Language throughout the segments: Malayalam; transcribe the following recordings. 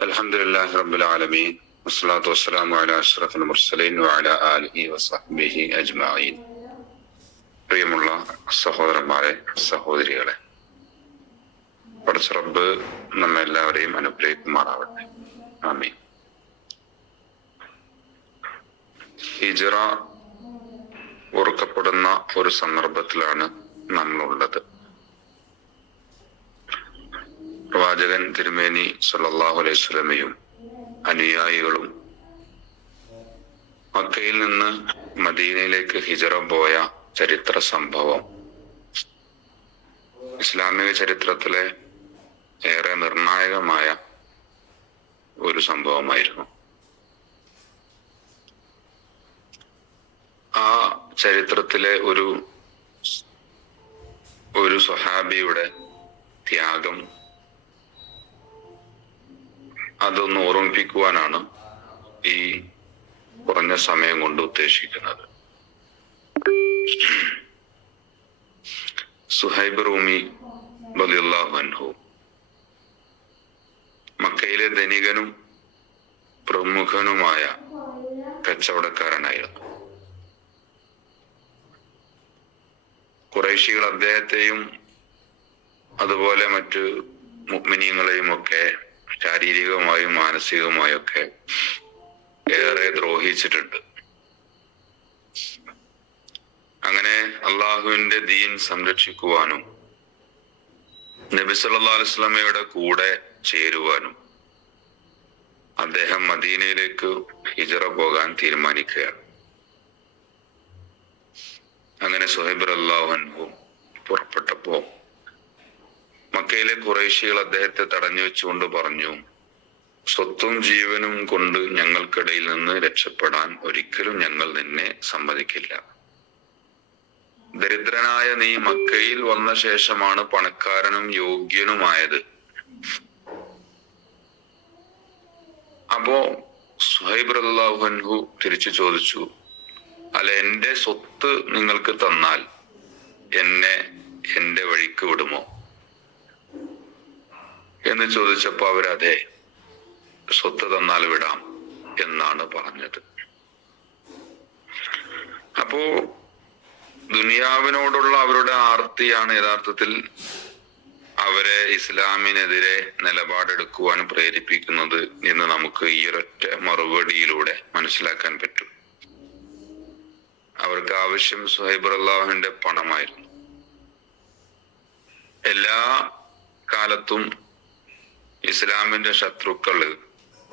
الحمد لله رب العالمين والصلاة والسلام على أشرف المرسلين وعلى آله وصحبه أجمعين പ്രിയമുള്ള സഹോദരന്മാരെ സഹോദരികളെ പഠിച്ച റബ്ബ് നമ്മെല്ലാവരെയും അനുഗ്രഹിക്കുമാറാവട്ടെ ആമീൻ ഹിജറ ഓർക്കപ്പെടുന്ന ഒരു സന്ദർഭത്തിലാണ് നമ്മളുള്ളത് പ്രവാചകൻ തിരുമേനി സല്ലാഹു അലൈഹി സ്വലമയും അനുയായികളും മക്കയിൽ നിന്ന് മദീനയിലേക്ക് ഹിജറ പോയ ചരിത്ര സംഭവം. ഇസ്ലാമിക ചരിത്രത്തിലെ ഏറെ നിർണായകമായ ഒരു സംഭവമായിരുന്നു. ആ ചരിത്രത്തിലെ ഒരു ഒരു സ്വഹാബിയുടെ ത്യാഗം അതൊന്ന് ഓർമ്മിപ്പിക്കുവാനാണ് ഈ കുറഞ്ഞ സമയം കൊണ്ട് ഉദ്ദേശിക്കുന്നത്. സുഹൈബ് റൂമി അൻഹു. മക്കയിലെ ധനികനും പ്രമുഖനുമായ കച്ചവടക്കാരനായിരുന്നു. കുറേശികൾ അദ്ദേഹത്തെയും അതുപോലെ മറ്റു മുഗ്മിനിയങ്ങളെയും ഒക്കെ ശാരീരികമായും മാനസികമായൊക്കെ ഏറെ ദ്രോഹിച്ചിട്ടുണ്ട്. അങ്ങനെ അള്ളാഹുവിന്റെ ദീൻ സംരക്ഷിക്കുവാനും നബി സല്ലാ അലൈഹി വസല്ലമയുടെ കൂടെ ചേരുവാനും അദ്ദേഹം മദീനയിലേക്ക് ഹിജറ പോകാൻ തീരുമാനിക്കുകയാണ്. അങ്ങനെ അള്ളാഹു പുറപ്പെട്ടപ്പോ മക്കയിലെ കുറേശികൾ അദ്ദേഹത്തെ തടഞ്ഞു വെച്ചുകൊണ്ട് പറഞ്ഞു സ്വത്തും ജീവനും കൊണ്ട് ഞങ്ങൾക്കിടയിൽ നിന്ന് രക്ഷപ്പെടാൻ ഒരിക്കലും ഞങ്ങൾ നിന്നെ സമ്മതിക്കില്ല. ദരിദ്രനായ നീ മക്കയിൽ വന്ന ശേഷമാണ് പണക്കാരനും യോഗ്യനുമായത്. അപ്പോ സുഹൈബ് അള്ളാഹുഹു തിരിച്ചു ചോദിച്ചു അല്ല എന്റെ സ്വത്ത് നിങ്ങൾക്ക് തന്നാൽ എന്നെ എന്റെ വഴിക്ക് വിടുമോ? എന്ന് ചോദിച്ചപ്പോ അവരതെ സ്വത്ത് തന്നാൽ വിടാം എന്നാണ് പറഞ്ഞത്. അപ്പോ ദുനിയാവിനോടുള്ള അവരുടെ ആർത്തിയാണ് യഥാർത്ഥത്തിൽ അവരെ ഇസ്ലാമിനെതിരെ നിലപാടെടുക്കുവാൻ പ്രേരിപ്പിക്കുന്നത് എന്ന് നമുക്ക് ഈ ഒരൊറ്റ മറുപടിയിലൂടെ മനസ്സിലാക്കാൻ പറ്റും. അവർക്ക് ആവശ്യം സുഹൈബർ അള്ളാഹുവിന്റെ പണമായിരുന്നു. എല്ലാ കാലത്തും ഇസ്ലാമിന്റെ ശത്രുക്കൾ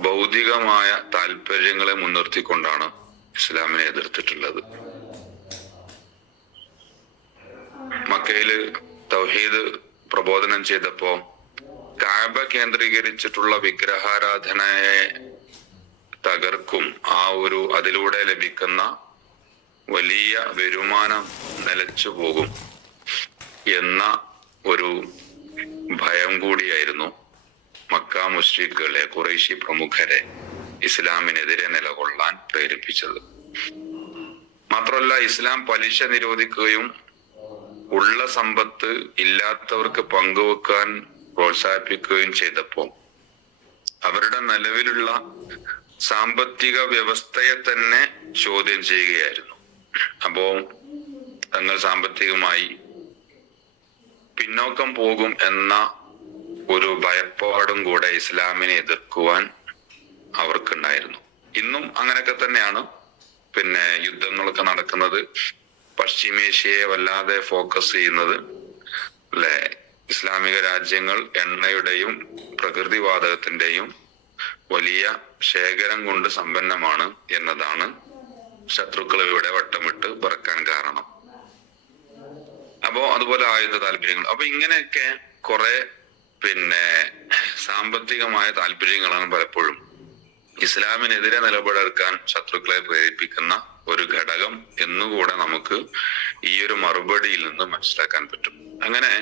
ഭൗതികമായ താല്പര്യങ്ങളെ മുൻനിർത്തിക്കൊണ്ടാണ് ഇസ്ലാമിനെ എതിർത്തിട്ടുള്ളത്. മക്കയിൽ തൗഹീദ് പ്രബോധനം ചെയ്തപ്പോ കാബ കേന്ദ്രീകരിച്ചിട്ടുള്ള വിഗ്രഹാരാധനയെ തകർക്കും ആ ഒരു അതിലൂടെ ലഭിക്കുന്ന വലിയ വരുമാനം നിലച്ചു പോകും എന്ന ഒരു ഭയം കൂടിയായിരുന്നു. മക്ക മുസ്ലിഖുകളെ കുറേശി പ്രമുഖരെ ഇസ്ലാമിനെതിരെ നിലകൊള്ളാൻ പ്രേരിപ്പിച്ചത്. മാത്രമല്ല ഇസ്ലാം പലിശ നിരോധിക്കുകയും ഉള്ള സമ്പത്ത് ഇല്ലാത്തവർക്ക് പങ്കുവെക്കാൻ പ്രോത്സാഹിപ്പിക്കുകയും ചെയ്തപ്പോൾ അവരുടെ നിലവിലുള്ള സാമ്പത്തിക വ്യവസ്ഥയെ തന്നെ ചോദ്യം ചെയ്യുകയായിരുന്നു. അപ്പോ തങ്ങൾ സാമ്പത്തികമായി പിന്നോക്കം പോകും എന്ന ഒരു ഭയപ്പാടും കൂടെ ഇസ്ലാമിനെ എതിർക്കുവാൻ അവർക്കുണ്ടായിരുന്നു. ഇന്നും അങ്ങനെയൊക്കെ തന്നെയാണ്. പിന്നെ യുദ്ധങ്ങളൊക്കെ നടക്കുന്നത്. പശ്ചിമേഷ്യയെ വല്ലാതെ ഫോക്കസ് ചെയ്യുന്നത് അല്ലെ? ഇസ്ലാമിക രാജ്യങ്ങൾ എണ്ണയുടെയും പ്രകൃതിവാതകത്തിന്റെയും വലിയ ശേഖരം കൊണ്ട് സമ്പന്നമാണ് എന്നതാണ് ശത്രുക്കൾ ഇവിടെ വട്ടമിട്ട് പറക്കാൻ കാരണം. അപ്പോ അതുപോലെ ആയുധ താല്പര്യങ്ങൾ. അപ്പൊ ഇങ്ങനെയൊക്കെ കുറെ പിന്നെ സാമ്പത്തികമായ താല്പര്യങ്ങളാണ് പലപ്പോഴും. ഇസ്ലാമിനെതിരെ നിലപാടെടുക്കാൻ ശത്രുക്കളെ പ്രേരിപ്പിക്കുന്ന ഒരു ഘടകം എന്നുകൂടെ നമുക്ക് ഈ ഒരു മറുപടിയിൽ നിന്ന് മനസ്സിലാക്കാൻ പറ്റും. അങ്ങനെ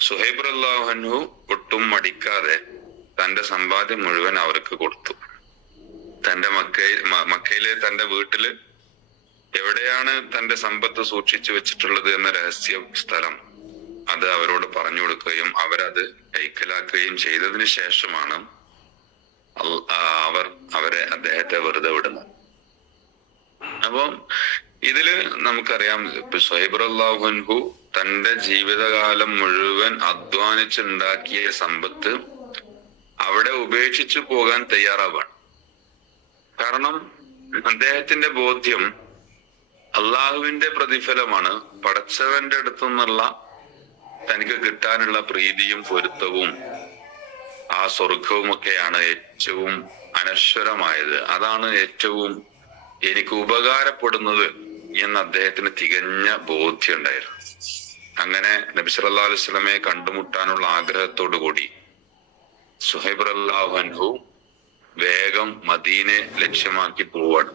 സുഹൈബ് അള്ളാഹനു ഒട്ടും മടിക്കാതെ തന്റെ സമ്പാദ്യം മുഴുവൻ അവർക്ക് കൊടുത്തു. തന്റെ മക്കയിൽ മക്കയിലെ തന്റെ വീട്ടിൽ എവിടെയാണ് തന്റെ സമ്പത്ത് സൂക്ഷിച്ചു വെച്ചിട്ടുള്ളത് എന്ന രഹസ്യ സ്ഥലം അത് അവരോട് പറഞ്ഞു കൊടുക്കുകയും അവരത് കൈക്കലാക്കുകയും ചെയ്തതിന് ശേഷമാണ് അവർ അവരെ അദ്ദേഹത്തെ വെറുതെ വിടുന്നത്. അപ്പം ഇതിൽ നമുക്കറിയാം അള്ളാഹുൻഹു തന്റെ ജീവിതകാലം മുഴുവൻ അധ്വാനിച്ചുണ്ടാക്കിയ സമ്പത്ത് അവിടെ ഉപേക്ഷിച്ചു പോകാൻ തയ്യാറാവാണ്. കാരണം അദ്ദേഹത്തിന്റെ ബോധ്യം അള്ളാഹുവിന്റെ പ്രതിഫലമാണ് പടച്ചവന്റെ അടുത്തു നിന്നുള്ള തനിക്ക് കിട്ടാനുള്ള പ്രീതിയും പൊരുത്തവും ആ സ്വർഗവും ഒക്കെയാണ് ഏറ്റവും അനശ്വരമായത്. അതാണ് ഏറ്റവും എനിക്ക് ഉപകാരപ്പെടുന്നത് എന്ന് അദ്ദേഹത്തിന് തികഞ്ഞ ബോധ്യം ഉണ്ടായിരുന്നു അങ്ങനെ നബി സല്ലല്ലാഹു അലൈഹി വസല്ലമയെ കണ്ടുമുട്ടാനുള്ള ആഗ്രഹത്തോടു കൂടി സുഹൈബ് അൻഹു വേഗം മദീനെ ലക്ഷ്യമാക്കി പോവാണ്.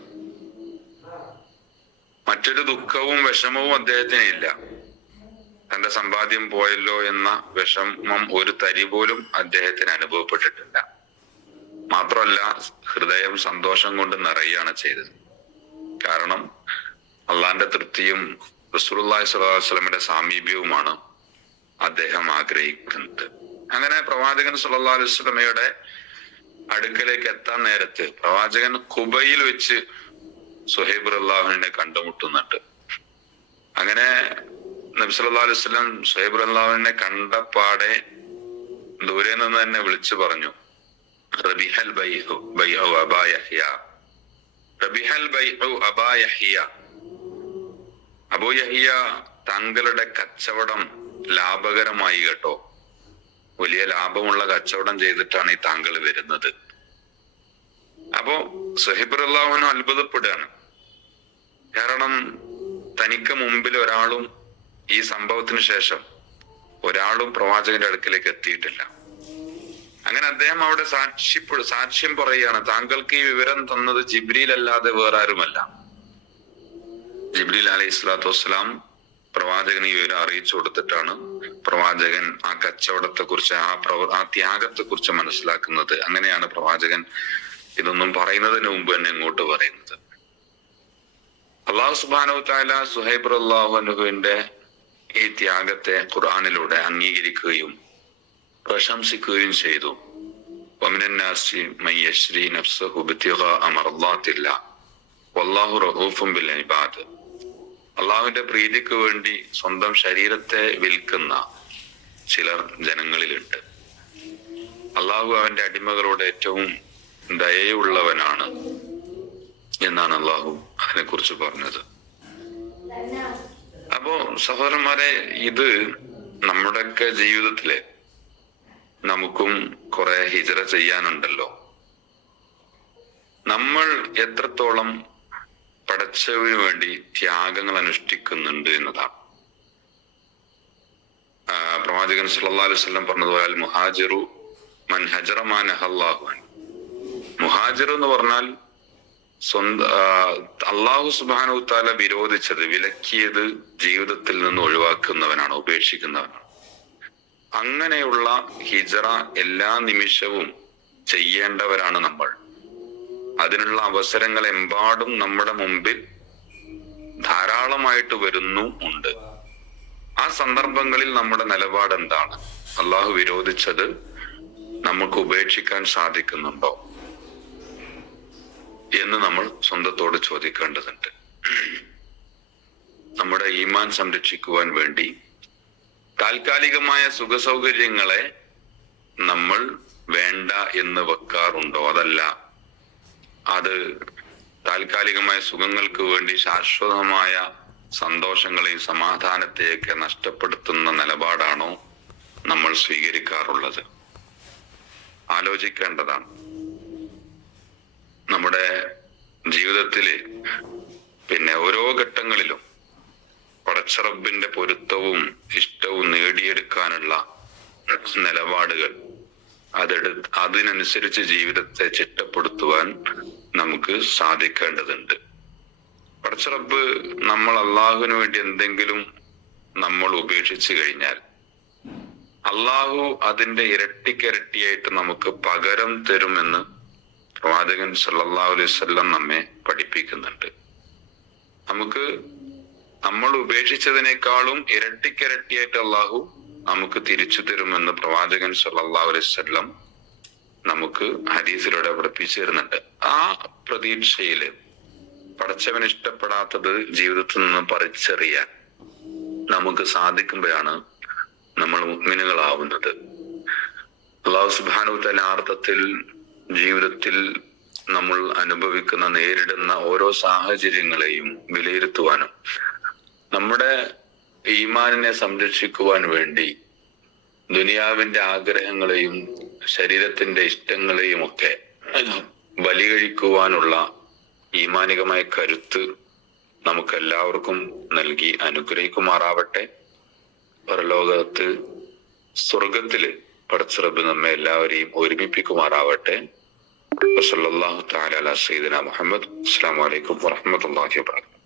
മറ്റൊരു ദുഃഖവും വിഷമവും അദ്ദേഹത്തിന് ഇല്ല. തന്റെ സമ്പാദ്യം പോയല്ലോ എന്ന വിഷമം ഒരു തരി പോലും അദ്ദേഹത്തിന് അനുഭവപ്പെട്ടിട്ടില്ല. മാത്രമല്ല ഹൃദയം സന്തോഷം കൊണ്ട് നിറയുകയാണ് ചെയ്തത്. കാരണം അള്ളാന്റെ തൃപ്തിയും റസൂലുള്ളാഹി സ്വല്ലല്ലാഹു അലൈഹി വസല്ലമയുടെ സാമീപ്യവുമാണ് അദ്ദേഹം ആഗ്രഹിക്കുന്നത്. അങ്ങനെ പ്രവാചകൻ സല്ലല്ലാഹു അലൈഹി വസല്ലമയുടെ അടുക്കലേക്ക് എത്താൻ നേരത്ത് പ്രവാചകൻ കുബയിൽ വെച്ച് സുഹൈബ് അള്ളാഹുവിനെ കണ്ടുമുട്ടുന്നുണ്ട്. അങ്ങനെ നബി സല്ലല്ലാഹു അലൈഹി വസല്ലം സുഹൈബ് അള്ളാഹുവിനെ കണ്ടപ്പാടെ ദൂരെ നിന്ന് തന്നെ വിളിച്ചു പറഞ്ഞു റബിഹൽ ബൈഹു റബിഹൽ ബൈഹു അബാ യഹ്യ. അബൂ യഹിയ താങ്കളുടെ കച്ചവടം ലാഭകരമായി കേട്ടോ. വലിയ ലാഭമുള്ള കച്ചവടം ചെയ്തിട്ടാണ് ഈ താങ്കൾ വരുന്നത്. അപ്പോ സുഹിബ് അള്ളാഹുനും അത്ഭുതപ്പെടുകയാണ്. കാരണം തനിക്ക് മുമ്പിൽ ഒരാളും ഈ സംഭവത്തിന് ശേഷം ഒരാളും പ്രവാചകന്റെ അടുക്കിലേക്ക് എത്തിയിട്ടില്ല. അങ്ങനെ അദ്ദേഹം അവിടെ സാക്ഷി സാക്ഷ്യം പറയുകയാണ് താങ്കൾക്ക് ഈ വിവരം തന്നത് ജിബ്രീൽ അല്ലാതെ വേറെ ആരുമല്ല ജിബ്രീൽ അലൈഹി സ്വലാത്തു വസ്സലാം പ്രവാചകന് ഈ വിവരം അറിയിച്ചു കൊടുത്തിട്ടാണ് പ്രവാചകൻ ആ കച്ചവടത്തെ കുറിച്ച് ആ പ്രവ ആ ത്യാഗത്തെ കുറിച്ച് മനസ്സിലാക്കുന്നത്. അങ്ങനെയാണ് പ്രവാചകൻ ഇതൊന്നും പറയുന്നതിന് മുമ്പ് തന്നെ ഇങ്ങോട്ട് പറയുന്നത്. അള്ളാഹു സുബാനു താല സുഹൈബ് അള്ളാഹു അനുഹുവിന്റെ ഈ ത്യാഗത്തെ ഖുർആാനിലൂടെ അംഗീകരിക്കുകയും പ്രശംസിക്കുകയും ചെയ്തു. അള്ളാഹുവിന്റെ പ്രീതിക്ക് വേണ്ടി സ്വന്തം ശരീരത്തെ വിൽക്കുന്ന ചിലർ ജനങ്ങളിലുണ്ട്. അള്ളാഹു അവന്റെ അടിമകളോട് ഏറ്റവും ദയയുള്ളവനാണ് എന്നാണ് അള്ളാഹു അതിനെക്കുറിച്ച് പറഞ്ഞത്. അപ്പോ സഹോദരന്മാരെ ഇത് നമ്മുടെയൊക്കെ ജീവിതത്തിലെ നമുക്കും കുറെ ഹിജറ ചെയ്യാനുണ്ടല്ലോ. നമ്മൾ എത്രത്തോളം പടച്ചവന് വേണ്ടി ത്യാഗങ്ങൾ അനുഷ്ഠിക്കുന്നുണ്ട് എന്നതാണ്. പ്രവാചകൻ സല്ലല്ലാഹു അലൈഹി വസല്ലം പറഞ്ഞതുപോലെ മുഹാജിറു മൻ ഹജറമാൻ മുഹാജിറു എന്ന് പറഞ്ഞാൽ സ്വന്തം അള്ളാഹു സുബാനു താല വിരോധിച്ചത് വിലക്കിയത് ജീവിതത്തിൽ നിന്ന് ഒഴിവാക്കുന്നവനാണ് ഉപേക്ഷിക്കുന്നവനാണ്. അങ്ങനെയുള്ള ഹിജറ എല്ലാ നിമിഷവും ചെയ്യേണ്ടവരാണ് നമ്മൾ. അതിനുള്ള അവസരങ്ങൾ എമ്പാടും നമ്മുടെ മുമ്പിൽ ധാരാളമായിട്ട് വരുന്നു ഉണ്ട്. ആ സന്ദർഭങ്ങളിൽ നമ്മുടെ നിലപാട് എന്താണ് അള്ളാഹു വിരോധിച്ചത് നമുക്ക് ഉപേക്ഷിക്കാൻ സാധിക്കുന്നുണ്ടോ? എന്ന് നമ്മൾ സ്വന്തത്തോട് ചോദിക്കേണ്ടതുണ്ട്. നമ്മുടെ ഈമാൻ സംരക്ഷിക്കുവാൻ വേണ്ടി താൽക്കാലികമായ സുഖസൗകര്യങ്ങളെ നമ്മൾ വേണ്ട എന്ന് വെക്കാറുണ്ടോ? അതല്ല അത് താൽക്കാലികമായ സുഖങ്ങൾക്ക് വേണ്ടി ശാശ്വതമായ സന്തോഷങ്ങളെയും സമാധാനത്തെയൊക്കെ നഷ്ടപ്പെടുത്തുന്ന നിലപാടാണോ നമ്മൾ സ്വീകരിക്കാറുള്ളത്? ആലോചിക്കേണ്ടതാണ്. നമ്മുടെ ജീവിതത്തിൽ പിന്നെ ഓരോ ഘട്ടങ്ങളിലും പടച്ചറബിന്റെ പൊരുത്തവും ഇഷ്ടവും നേടിയെടുക്കാനുള്ള നിലപാടുകൾ അതെടു അതിനനുസരിച്ച് ജീവിതത്തെ ചിട്ടപ്പെടുത്തുവാൻ നമുക്ക് സാധിക്കേണ്ടതുണ്ട്. പടച്ചറബ് നമ്മൾ അള്ളാഹുവിന് വേണ്ടി എന്തെങ്കിലും നമ്മൾ ഉപേക്ഷിച്ചു കഴിഞ്ഞാൽ അള്ളാഹു അതിന്റെ ഇരട്ടിക്കിരട്ടിയായിട്ട് നമുക്ക് പകരം തരുമെന്ന് പ്രവാചകൻ സല്ലല്ലാഹു അലൈഹി വസല്ലം നമ്മെ പഠിപ്പിക്കുന്നുണ്ട്. നമുക്ക് നമ്മൾ ഉപേക്ഷിച്ചതിനേക്കാളും ഇരട്ടിക്കിരട്ടിയായിട്ട് അള്ളാഹു നമുക്ക് തിരിച്ചു തരുമെന്ന് പ്രവാചകൻ സല്ലല്ലാഹു അലൈഹി വസല്ലം നമുക്ക് ഹദീസിലൂടെ പഠിപ്പിച്ചു തരുന്നുണ്ട്. ആ പ്രതീക്ഷയിൽ പടച്ചവൻ ഇഷ്ടപ്പെടാത്തത് ജീവിതത്തിൽ നിന്ന് പറിച്ചറിയാൻ നമുക്ക് സാധിക്കുമ്പോഴാണ് നമ്മൾ മുഗ്മിനുകളാവുന്നത് അള്ളാഹു സുബാനു തല അർത്ഥത്തിൽ ജീവിതത്തിൽ നമ്മൾ അനുഭവിക്കുന്ന നേരിടുന്ന ഓരോ സാഹചര്യങ്ങളെയും വിലയിരുത്തുവാനും നമ്മുടെ ഈമാനിനെ സംരക്ഷിക്കുവാൻ വേണ്ടി ദുനിയാവിന്റെ ആഗ്രഹങ്ങളെയും ശരീരത്തിന്റെ ഇഷ്ടങ്ങളെയും ഒക്കെ ബലി കഴിക്കുവാനുള്ള ഈമാനികമായ കരുത്ത് നമുക്ക് എല്ലാവർക്കും നൽകി അനുഗ്രഹിക്കുമാറാവട്ടെ. പരലോകത്ത് സ്വർഗത്തിൽ പടച്ചിറബ് നമ്മെ എല്ലാവരെയും ഒരുമിപ്പിക്കുമാറാവട്ടെ. وصلى الله تعالى على سيدنا محمد. السلام عليكم ورحمة الله وبركاته.